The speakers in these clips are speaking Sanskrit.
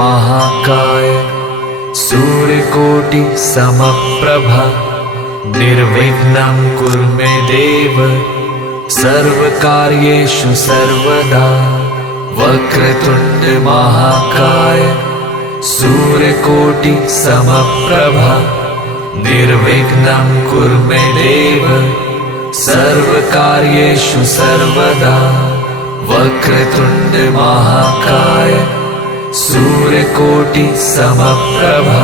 महाकाय सूर्यकोटि समप्रभा निर्विघ्नं कुरु मे देव सर्वकार्येषु सर्वदा। वक्रतुण्ड महाकाय सूर्यकोटि समप्रभा निर्विघ्नं कुरु मे देव सर्वकार्येषु सर्वदा। वक्रतुण्ड महाकाय सूर्यकोटि समप्रभा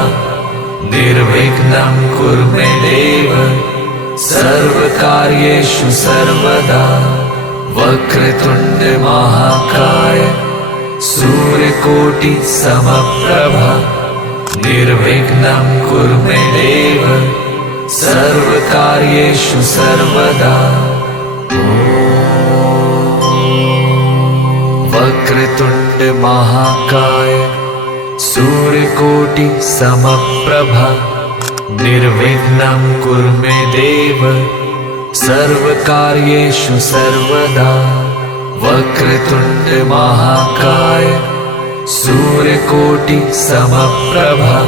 निर्विघ्नं कुरु मे देव सर्वकार्येषु सर्वदा। वक्रतुण्ड महाकाय सूर्यकोटि समप्रभा निर्विघ्नं कुरु मे देव सर्वकार्येषु सर्वदा। वक्रतुण्ड महाकाय सूर्यकोटि समप्रभा निर्विघ्नं कुरु मे देव सर्वकार्येषु सर्वदा। वक्रतुण्ड महाकाय सूर्यकोटि समप्रभा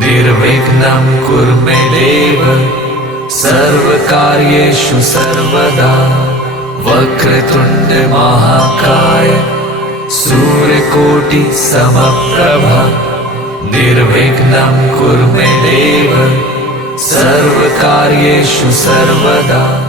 निर्विघ्नं कुरु मे देव सर्वकार्येषु सर्वदा। वक्रतुण्ड महाकाय सूर्यकोटि समप्रभा निर्विघ्नं कुरु मे देव सर्वकार्येषु सर्वदा।